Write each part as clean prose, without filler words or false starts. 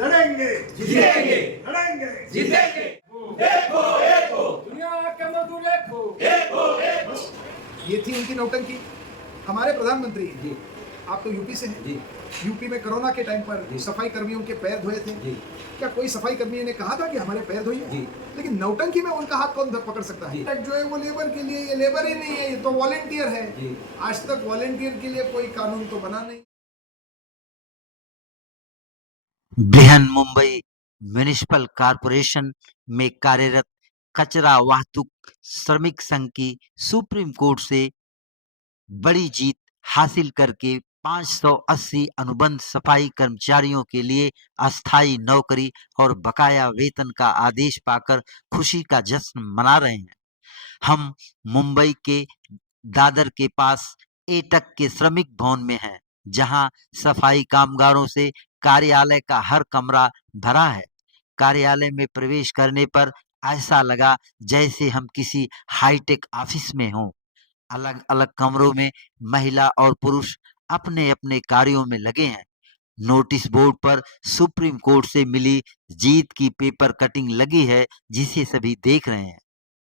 लड़ेंगे जीतेंगे लड़ेंगे जीतेंगे। देखो देखो दुनिया के मजदूर देखो। देखो देखो। ये थी इनकी नौटंकी। हमारे प्रधानमंत्री जी आप तो यूपी से हैं। जी यूपी में कोरोना के टाइम पर जी। सफाई कर्मियों के पैर धोए थे। जी क्या कोई सफाई कर्मी ने कहा था कि हमारे पैर धोइए? जी। लेकिन नौटंकी में उनका हाथ कौन पकड़ सकता है? जी। जो है वो लेबर के लिए, ये लेबर ही नहीं है, ये तो वॉलेंटियर है। जी। आज तक वॉलेंटियर के लिए कोई कानून तो बना नहीं। बृहन मुंबई म्युनिसिपल कॉरपोरेशन में कार्यरत कचरा वाहतूक श्रमिक संघ की सुप्रीम कोर्ट से बड़ी जीत हासिल करके 580 अनुबंध सफाई कर्मचारियों के लिए अस्थायी नौकरी और बकाया वेतन का आदेश पाकर खुशी का जश्न मना रहे हैं। हम मुंबई के दादर के पास एटक के श्रमिक भवन में हैं, जहां सफाई कामगारों से कार्यालय का हर कमरा भरा है। कार्यालय में प्रवेश करने पर ऐसा लगा जैसे हम किसी हाईटेक ऑफिस में हों। अलग अलग कमरों में महिला और पुरुष अपने अपने कार्यों में लगे हैं। नोटिस बोर्ड पर सुप्रीम कोर्ट से मिली जीत की पेपर कटिंग लगी है, जिसे सभी देख रहे हैं।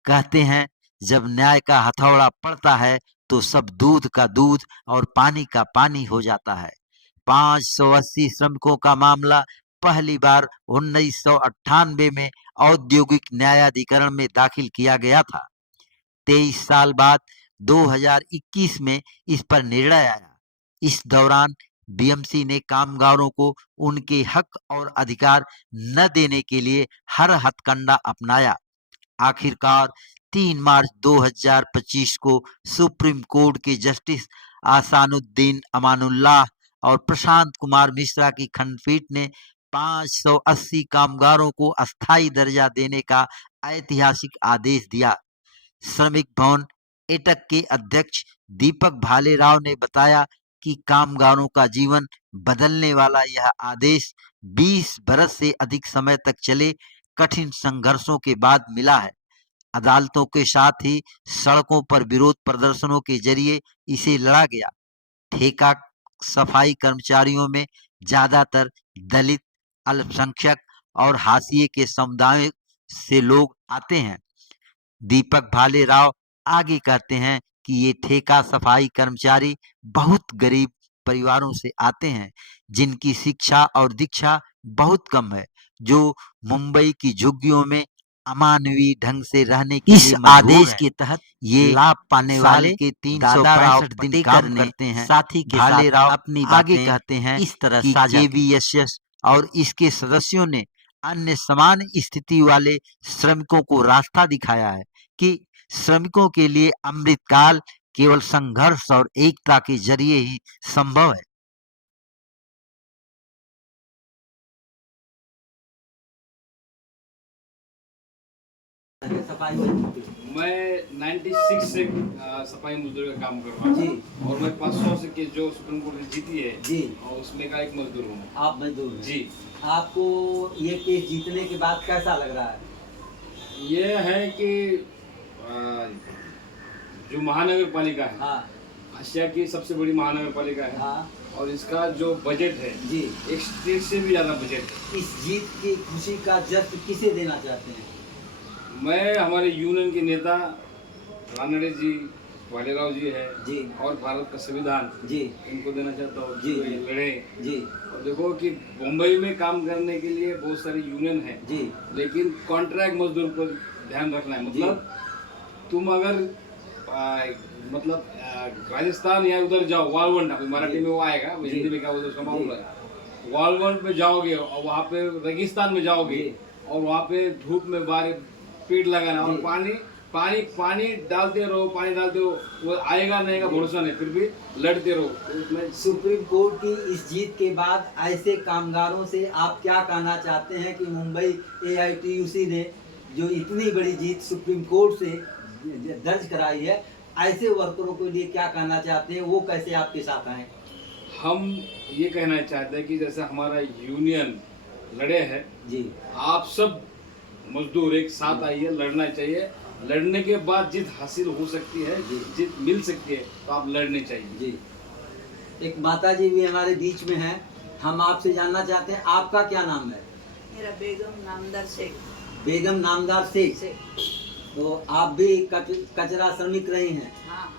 कहते हैं जब न्याय का हथौड़ा पड़ता है तो सब दूध का दूध और पानी का पानी हो जाता है। 580 श्रमिकों का मामला पहली बार 1998 में औद्योगिक न्यायाधिकरण में दाखिल किया गया था। 23 साल बाद 2021 में इस पर निर्णय आया। इस दौरान बीएमसी ने कामगारों को उनके हक और अधिकार न देने के लिए हर हथकंडा अपनाया। आखिरकार 3 मार्च 2025 को सुप्रीम कोर्ट के जस्टिस आसानुद्दीन अमानुल्लाह और प्रशांत कुमार मिश्रा की खंडपीठ ने 580 कामगारों को अस्थायी दर्जा देने का ऐतिहासिक आदेश दिया। श्रमिक भवन एटक के अध्यक्ष दीपक भालेराव ने बताया कि कामगारों का जीवन बदलने वाला यह आदेश 20 बरस से अधिक समय तक चले कठिन संघर्षों के बाद मिला है। अदालतों के साथ ही सड़कों पर विरोध प्रदर्शनों के जरिए इसे लड़ा गया। ठेका सफाई कर्मचारियों में ज्यादातर दलित, अल्पसंख्यक और हाशिए के समुदायों से लोग आते हैं। दीपक भालेराव आगे कहते हैं कि ये ठेका सफाई कर्मचारी बहुत गरीब परिवारों से आते हैं, जिनकी शिक्षा और दीक्षा बहुत कम है, जो मुंबई की झुग्गियों में अमानवीय ढंग से रहने के इस आदेश के तहत ये लाभ पाने वाले के 365 दिन काम करते हैं। साथ ही भालेराव अपनी आगे कहते हैं इस तरह कि केवीएसएस और इसके सदस्यों ने अन्य समान स्थिति वाले श्रमिकों को रास्ता दिखाया है कि श्रमिकों के लिए अमृतकाल केवल संघर्ष और एकता के जरिए ही संभव है। सफाई मैं 96 से सफाई मजदूर का काम कर रहा हूँ जी। और मैं 500 से के जो सुप्रीम कोर्ट ने जीती है जी। और उसमें का एक मजदूर हूँ। आप मजदूर हैं। जी। आपको ये केस जीतने के बाद कैसा लग रहा है? ये है कि जो महानगर पालिका है, हाँ आशिया की सबसे बड़ी महानगर पालिका है। हाँ और इसका जो बजट है जी, एक स्टेट से भी ज़्यादा बजट है। इस जीत की खुशी का जश्न किसे देना चाहते हैं? मैं हमारे यूनियन के नेता रानड़े जी, भालेराव जी है जी और भारत का संविधान जी इनको देना चाहता हूँ जी, जो ये लड़े। जी और देखो कि मुंबई में काम करने के लिए बहुत सारी यूनियन है जी लेकिन कॉन्ट्रैक्ट मजदूर पर ध्यान रखना है। मतलब तुम अगर मतलब राजस्थान या उधर जाओ वालवंड, मराठी में वो आएगा, हिंदी में क्या बोलते उसका मालूम है। वालवंड में जाओगे और वहाँ पे रेगिस्तान में जाओगे और वहाँ पे धूप में बाहर पेड़ लगाना और पानी पानी पानी डालते रहो, पानी डालते रहो, वो आएगा नहीं का भरोसा नहीं, फिर भी लड़ते रहो। मैं सुप्रीम कोर्ट की इस जीत के बाद ऐसे कामगारों से आप क्या कहना चाहते हैं कि मुंबई AITUC ने जो इतनी बड़ी जीत सुप्रीम कोर्ट से दर्ज कराई है, ऐसे वर्करों के लिए क्या कहना चाहते हैं? वो कैसे आपके साथ आए? हम ये कहना चाहते हैं कि जैसे हमारा यूनियन लड़े हैं जी, आप सब मजदूर एक साथ आइए, लड़ना चाहिए। लड़ने के बाद जीत हासिल हो सकती है, जीत मिल सकती है, तो आप लड़ने चाहिए। जी। एक माता जी भी हमारे बीच में हैं। हम आपसे जानना चाहते हैं आपका क्या नाम है? मेरा बेगम नामदार शेख बेगम नामदार शेख। से। तो आप भी कचरा श्रमिक रही हैं। हाँ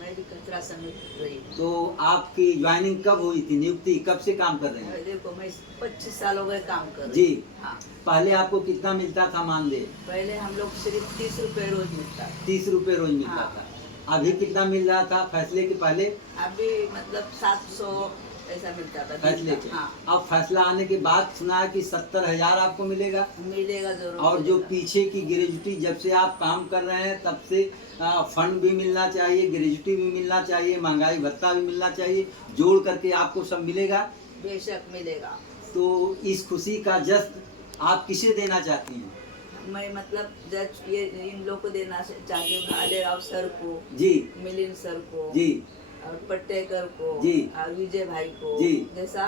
मैं भी कचरा श्रमिक रही हूँ। तो आपकी ज्वाइनिंग कब हुई थी, नियुक्ति कब से काम कर रहे हैं? देखो मैं 25 साल हो गए काम कर रही जी। हूँ। हाँ पहले आपको कितना मिलता था मानदेय? पहले हम लोग सिर्फ 30 रुपए रोज मिलता था। 30 रुपए रोज मिलता हाँ। था। अभी कितना मिल रहा था फैसले के पहले? अभी मतलब 700 ऐसा मिलता था। फैसले के हाँ अब फैसला आने के बाद सुना है कि 70,000 आपको मिलेगा। मिलेगा जरूर। और जो मिलेगा। पीछे की ग्रेजुटी जब से आप काम कर रहे हैं तब से फंड भी मिलना चाहिए, ग्रेजुटी भी मिलना चाहिए, महंगाई भत्ता भी मिलना चाहिए, जोड़ करके आपको सब मिलेगा। बेशक मिलेगा। तो इस खुशी का जश्न आप किसे देना चाहती हैं? मैं मतलब जज ये इन लोग को देना चाहती हूँ, अजय सर को, जी मिलिंद सर को, जी और पट्टेकर को, जी। और विजय भाई को, जी। जैसा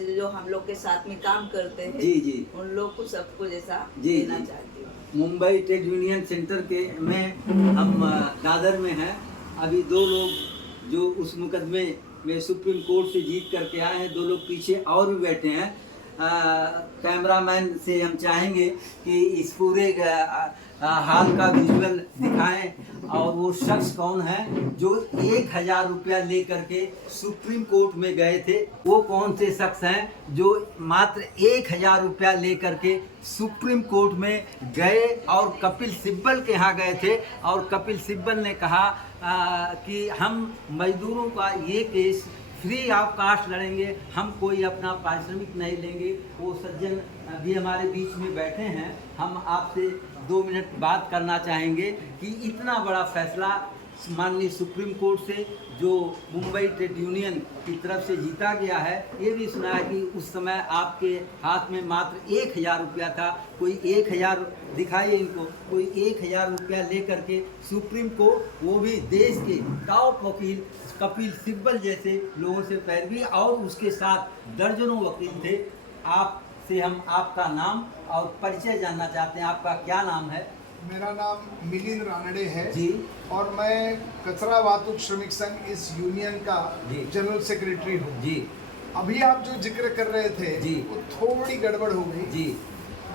जो हम लोग के साथ में काम करते हैं, जी जी उन लोग को सबको जैसा जी, देना जी। चाहती हूँ। मुंबई ट्रेड यूनियन सेंटर के में हम दादर में हैं। अभी दो लोग जो उस मुकदमे में सुप्रीम कोर्ट से जीत करके आए हैं, दो लोग पीछे और भी बैठे हैं। कैमरामैन से हम चाहेंगे कि इस पूरे हाल का विजुअल दिखाएं और वो शख्स कौन है जो 1,000 रुपया लेकर के सुप्रीम कोर्ट में गए थे। वो कौन से शख्स हैं जो मात्र 1,000 रुपया लेकर के सुप्रीम कोर्ट में गए और कपिल सिब्बल के यहाँ गए थे। और कपिल सिब्बल ने कहा कि हम मजदूरों का ये केस फ्री ऑफ कास्ट लड़ेंगे, हम कोई अपना पारिश्रमिक नहीं लेंगे। वो सज्जन भी हमारे बीच में बैठे हैं। हम आपसे 2 मिनट बात करना चाहेंगे कि इतना बड़ा फैसला माननीय सुप्रीम कोर्ट से जो मुंबई ट्रेड यूनियन की तरफ से जीता गया है, ये भी सुना है कि उस समय आपके हाथ में मात्र 1,000 रुपया था। कोई 1,000 दिखाइए इनको, कोई 1,000 रुपया लेकर के सुप्रीम कोर्ट, वो भी देश के टॉप वकील कपिल सिब्बल जैसे लोगों से पैरवी, और उसके साथ दर्जनों वकील थे। आपसे हम आपका नाम और परिचय जानना चाहते हैं। आपका क्या नाम है? मेरा नाम मिलिंद रानडे है जी। और मैं कचरा वाहतुक श्रमिक संघ इस यूनियन का जी। जनरल सेक्रेटरी हूँ। जी अभी आप जो जिक्र कर रहे थे जी। वो थोड़ी गड़बड़ हो गई। जी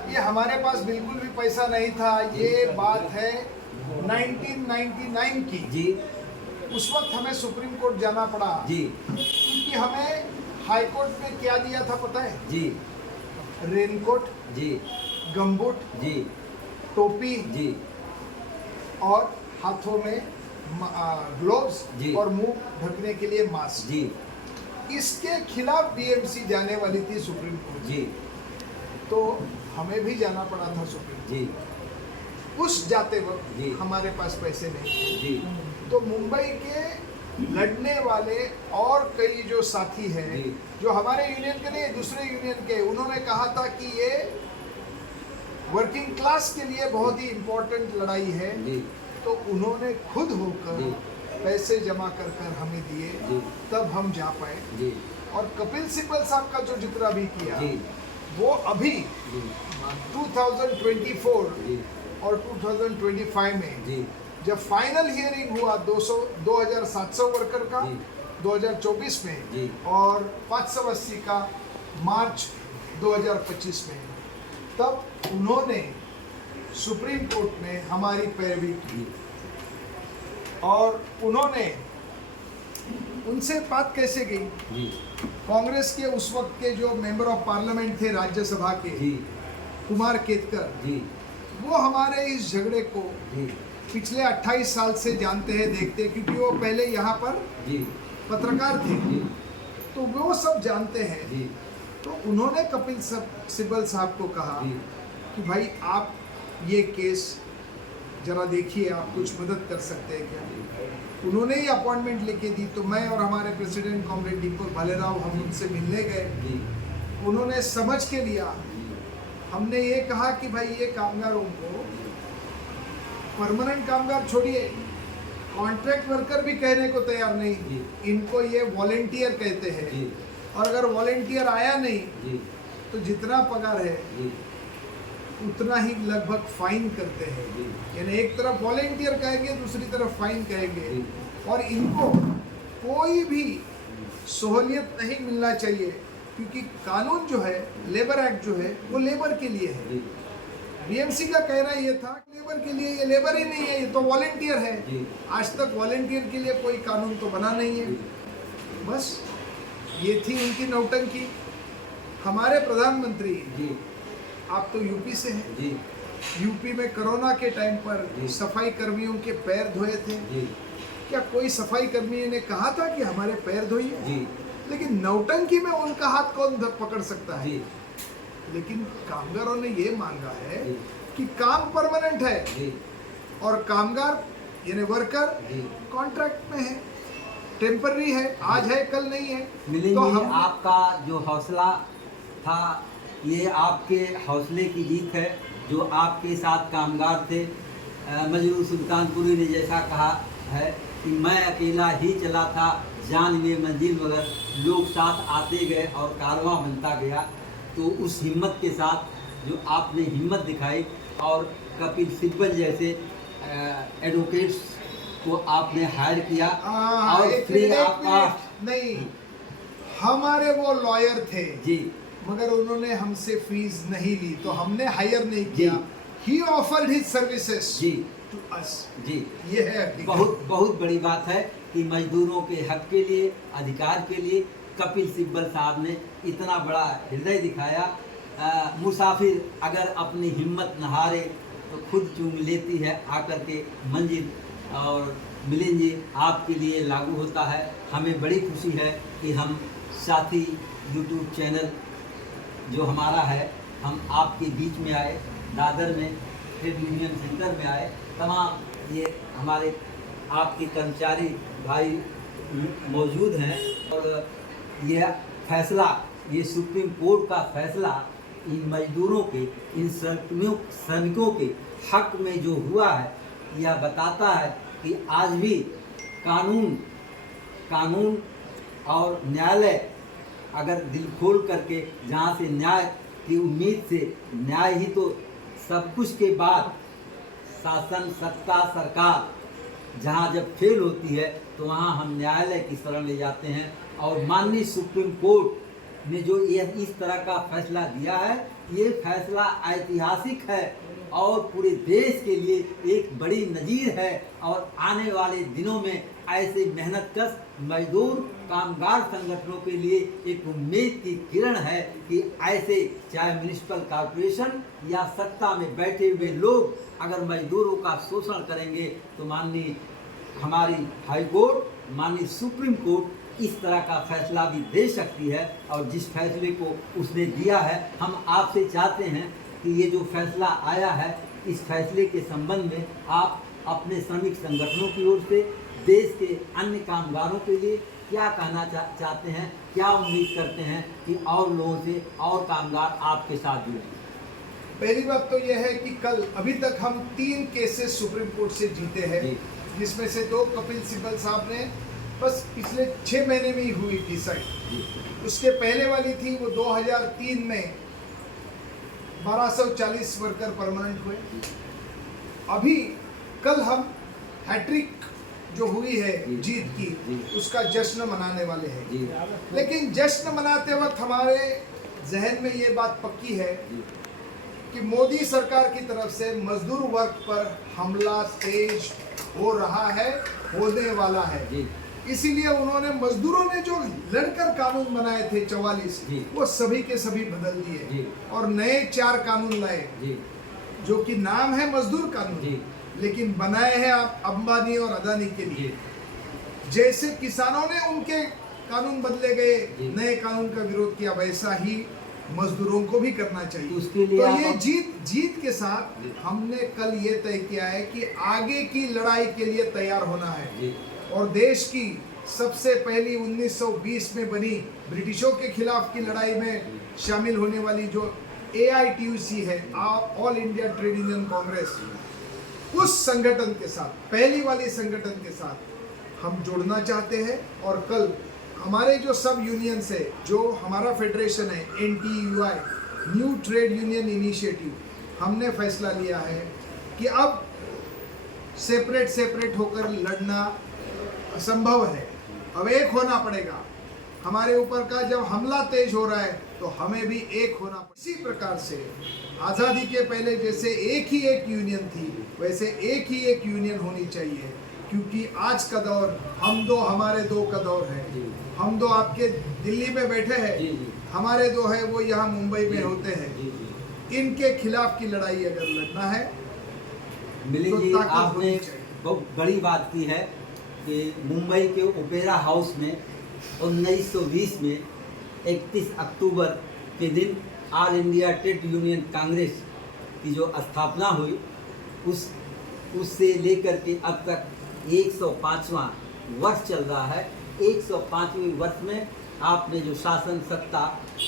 ये हमारे पास बिल्कुल भी पैसा नहीं था। ये बात है 1999 की। जी उस वक्त हमें सुप्रीम कोर्ट जाना पड़ा जी क्योंकि हमें हाई कोर्ट में क्या दिया था पता है? जी रेनकोट, जी गमबूट, जी टोपी जी और हाथों में ग्लोव्स जी। और मुंह ढकने के लिए मास्क। जी इसके खिलाफ बीएमसी जाने वाली थी सुप्रीम कोर्ट। जी तो हमें भी जाना पड़ा था सुप्रीम जी कोर्ट। उस जाते जी। वक्त हमारे पास पैसे नहीं थे। जी तो मुंबई के लड़ने वाले और कई जो साथी हैं जी। जो हमारे यूनियन के नहीं दूसरे यूनियन के, उन्होंने कहा था कि ये वर्किंग क्लास के लिए बहुत ही इम्पोर्टेंट लड़ाई है। जी तो उन्होंने खुद होकर जी। पैसे जमा कर हमें दिए, जी। तब हम जा पाए। जी और कपिल सिब्बल साहब का जो जिक्र अभी किया, जी वो अभी जी 2024 जी और 2025 में जी जब फाइनल हियरिंग हुआ 2,700 वर्कर का जी। 2024 में जी। और 580 का मार्च 2025 में, तब उन्होंने सुप्रीम कोर्ट में हमारी पैरवी की। और उन्होंने उनसे बात कैसे गई? जी कांग्रेस के उस वक्त के जो मेंबर ऑफ पार्लियामेंट थे राज्यसभा के, जी कुमार केतकर, जी वो हमारे इस झगड़े को जी पिछले 28 साल से जानते हैं, देखते हैं, क्योंकि वो पहले यहाँ पर जी पत्रकार थे। जी तो वो सब जानते हैं। जी तो उन्होंने कपिल सिब्बल साहब को कहा जी कि भाई आप ये केस जरा देखिए, आप कुछ मदद कर सकते हैं क्या? उन्होंने ही अपॉइंटमेंट लेके दी। तो मैं और हमारे प्रेसिडेंट कॉमरेड दीपक भालेराव हम उनसे मिलने गए। जी उन्होंने समझ के लिया। हमने ये कहा कि भाई ये कामगारों को, परमानेंट कामगार छोड़िए, कॉन्ट्रैक्ट वर्कर भी कहने को तैयार नहीं, इनको ये वॉलेंटियर कहते हैं। जी और अगर वॉलेंटियर आया नहीं जी तो जितना पगार है जी उतना ही लगभग फाइन करते हैं। जी यानी एक तरफ वॉलेंटियर कहेंगे, दूसरी तरफ फाइन कहेंगे। जी। और इनको कोई भी सहूलियत नहीं मिलना चाहिए क्योंकि कानून जो है, लेबर एक्ट जो है, वो लेबर के लिए है। जी बीएमसी का कहना ये था लेबर के लिए, ये लेबर ही नहीं है, ये तो वॉलेंटियर है। जी आज तक वॉलेंटियर के लिए कोई कानून तो बना नहीं है। बस ये थी उनकी नौटंकी। हमारे प्रधानमंत्री, जी आप तो यूपी से हैं, जी यूपी में कोरोना के टाइम पर जी। सफाई कर्मियों के पैर धोए थे। जी क्या कोई सफाई कर्मी ने कहा था कि हमारे पैर धोइए? जी लेकिन नौटंकी में उनका हाथ कौन पकड़ सकता है? जी लेकिन कामगारों ने ये मांगा है जी। कि काम परमानेंट है जी और कामगार यानी वर्कर जी। कॉन्ट्रैक्ट में है, टेम्पररी है, आज है कल नहीं है। मिलिंद तो जी, हम आपका जो हौसला था, ये आपके हौसले की जीत है। जो आपके साथ कामगार थे, मजरूर सुल्तानपुरी ने जैसा कहा है कि मैं अकेला ही चला था जान में मंजिल, मगर लोग साथ आते गए और कारवां बनता गया। तो उस हिम्मत के साथ जो आपने हिम्मत दिखाई और कपिल सिब्बल जैसे एडवोकेट्स को आपने हायर किया और एक फ्री मिनट, ऑफ नहीं, हमारे वो लॉयर थे जी मगर उन्होंने हमसे फीस नहीं ली, तो हमने हायर नहीं किया। ही ऑफर्ड हिज सर्विसेज जी टू अस। जी। ये है हकीकत। बहुत बहुत बड़ी बात है कि मजदूरों के हक के लिए, अधिकार के लिए कपिल सिब्बल साहब ने इतना बड़ा हृदय दिखाया। मुसाफिर अगर अपनी हिम्मत न हारे तो खुद चूम लेती है आकर के मंजिल। और मिलिंद जी, आपके लिए लागू होता है। हमें बड़ी खुशी है कि हम साथी यूट्यूब चैनल जो हमारा है, हम आपके बीच में आए, दादर में ट्रेड यूनियन सेंटर में आए। तमाम ये हमारे आपके कर्मचारी भाई मौजूद हैं और यह फैसला, ये सुप्रीम कोर्ट का फैसला इन मजदूरों के, इन श्रमिकों के हक में जो हुआ है, यह बताता है कि आज भी कानून और न्यायालय अगर दिल खोल करके, जहाँ से न्याय की उम्मीद से, न्याय ही तो सब कुछ के बाद शासन, सत्ता, सरकार जहाँ जब फेल होती है तो वहाँ हम न्यायालय की शरण ले जाते हैं। और माननीय सुप्रीम कोर्ट ने जो यह इस तरह का फैसला दिया है, ये फैसला ऐतिहासिक है और पूरे देश के लिए एक बड़ी नज़ीर है। और आने वाले दिनों में ऐसे मेहनतकश मजदूर कामगार संगठनों के लिए एक उम्मीद की किरण है कि ऐसे चाहे म्युनिसिपल कॉरपोरेशन या सत्ता में बैठे हुए लोग अगर मजदूरों का शोषण करेंगे तो माननीय हमारी हाई कोर्ट, माननीय सुप्रीम कोर्ट इस तरह का फैसला भी दे सकती है। और जिस फैसले को उसने दिया है, हम आपसे चाहते हैं कि ये जो फैसला आया है, इस फैसले के संबंध में आप अपने श्रमिक संगठनों की ओर से देश के अन्य कामगारों के लिए क्या कहना चाहते हैं, क्या उम्मीद करते हैं कि और लोगों से और कामगार आपके साथ जुड़ें? पहली बात तो यह है कि कल अभी तक हम 3 केसेस सुप्रीम कोर्ट से जीते हैं, जिसमें से 2 कपिल सिब्बल साहब ने बस पिछले 6 महीने में ही हुई डिसाइड। उसके पहले वाली थी वो 2003 में 1240 वर्कर परमानेंट हुए। अभी कल हम हैट्रिक जो हुई है जीत की, उसका जश्न मनाने वाले हैं। लेकिन जश्न मनाते वक्त हमारे जहन में ये बात पक्की है कि मोदी सरकार की तरफ से मजदूर वर्ग पर हमला तेज हो रहा है, होने वाला है। इसीलिए उन्होंने, मजदूरों ने जो लड़कर कानून बनाए थे 44, वो सभी के सभी बदल दिए और नए 4 कानून लाए, जो कि नाम है मजदूर कानून, लेकिन बनाए हैं अंबानी और अदानी के लिए। जैसे किसानों ने उनके कानून बदले गए, नए कानून का विरोध किया, वैसा ही मजदूरों को भी करना चाहिए। उसके लिए तो ये जीत के साथ हमने कल ये तय किया है कि आगे की लड़ाई के लिए तैयार होना है। और देश की सबसे पहली 1920 में बनी ब्रिटिशों के खिलाफ की लड़ाई में शामिल होने वाली जो AITUC है, all India trade union Congress, उस संगठन के साथ, पहली वाली संगठन के साथ हम जुड़ना चाहते हैं। और कल हमारे जो सब यूनियंस है, जो हमारा फेडरेशन है NTUI, new trade union initiative, हमने फैसला लिया है कि अब सेपरेट होकर लड़ना असंभव है, अब एक होना पड़ेगा। हमारे ऊपर का जब हमला तेज हो रहा है तो हमें भी एक होना पड़ेगा। इसी प्रकार से आज़ादी के पहले जैसे एक ही एक यूनियन थी, वैसे एक ही एक यूनियन होनी चाहिए, क्योंकि आज का दौर हम दो हमारे दो का दौर है। हम दो आपके दिल्ली में बैठे हैं, हमारे दो है वो यहाँ मुंबई में होते हैं। इनके खिलाफ की लड़ाई अगर लड़ना है मिलिंद जी, तो ताकत आपने होनी चाहिए। बहुत बड़ी बात की है कि मुंबई के ओपेरा हाउस में 1920 में 31 अक्टूबर के दिन all India trade union Congress की जो स्थापना हुई, उससे लेकर के अब तक 105वां वर्ष चल रहा है। 105वें वर्ष में आपने जो शासन सत्ता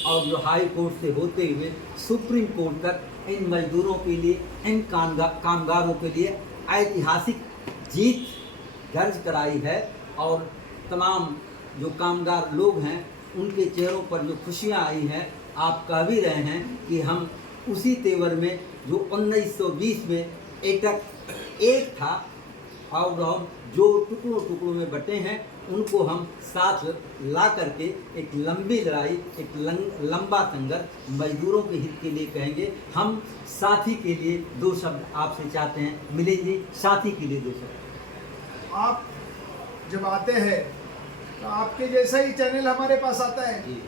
और जो हाई कोर्ट से होते हुए सुप्रीम कोर्ट तक इन मजदूरों के लिए, इन कामगारों के लिए ऐतिहासिक जीत दर्ज कराई है। और तमाम जो कामगार लोग हैं उनके चेहरों पर जो खुशियां आई हैं, आप कह भी रहे हैं कि हम उसी तेवर में जो 1920 में एक था और हम जो टुकड़ों टुकड़ों में बटे हैं उनको हम साथ ला करके एक लंबी लड़ाई, एक लंबा संघर्ष मजदूरों के हित के लिए कहेंगे। हम साथी के लिए दो शब्द आपसे चाहते हैं। मिलिंद जी, साथी के लिए दो शब्द। आप जब आते हैं तो आपके जैसा ही चैनल हमारे पास आता है, जी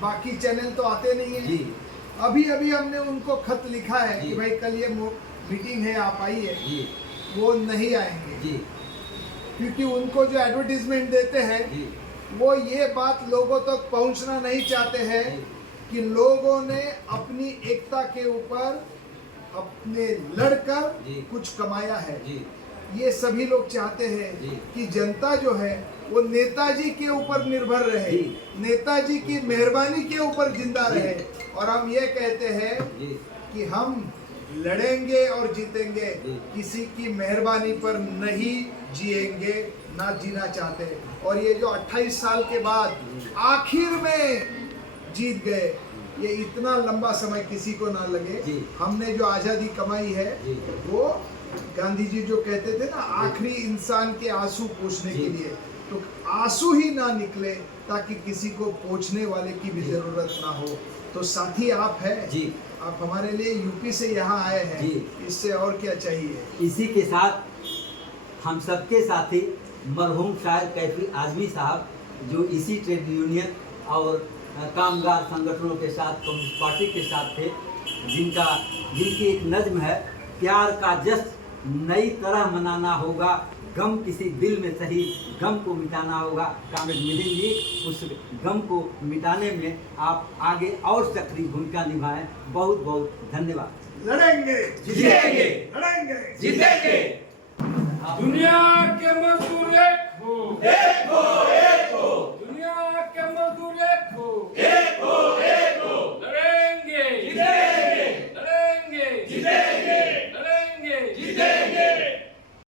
बाकी चैनल तो आते नहीं है। जी अभी अभी हमने उनको खत लिखा है जी। कि भाई कल ये मीटिंग है, आप आइए। जी वो नहीं आएंगे जी क्योंकि उनको जो एडवर्टीजमेंट देते हैं जी वो ये बात लोगों तक पहुंचना नहीं चाहते हैं जी। कि लोगों ने अपनी एकता के ऊपर अपने लड़कर जी। कुछ कमाया है। जी ये सभी लोग चाहते हैं जी। कि जनता जो है वो नेताजी के ऊपर निर्भर रहे, जी। नेताजी की मेहरबानी के ऊपर जिंदा जी। रहे। और हम ये कहते हैं जी कि हम लड़ेंगे और जीतेंगे, जी। किसी की मेहरबानी पर नहीं जिएंगे, ना जीना चाहते। और ये जो 28 साल के बाद आखिर में जीत गए, ये इतना लंबा समय किसी को ना लगे। जी। हमने जो आज़ादी कमाई है जी। वो गांधी जी जो कहते थे ना, आखिरी इंसान के आंसू पोंछने जी। के लिए, तो आंसू ही ना निकले ताकि किसी को पोंछने वाले की भी जरूरत ना हो। तो साथी आप हैं जी। आप हमारे लिए यूपी से यहाँ आए हैं, जी। इससे और क्या चाहिए। इसी के साथ हम सबके साथी मरहूम शायर कैफी आजमी साहब, जो इसी ट्रेड यूनियन और कामगार संगठनों के साथ, कम्युनिस्ट पार्टी के साथ थे, जिनकी एक नज्म है, प्यार का जश्न नई तरह मनाना होगा, गम किसी दिल में सही गम को मिटाना होगा। कामरेड मिलिंद जी, उस गम को मिटाने में आप आगे और सक्रिय भूमिका निभाएं। बहुत बहुत धन्यवाद। लड़ेंगे जीतेंगे, लड़ेंगे जीतेंगे। दुनिया के मजदूर एक हो,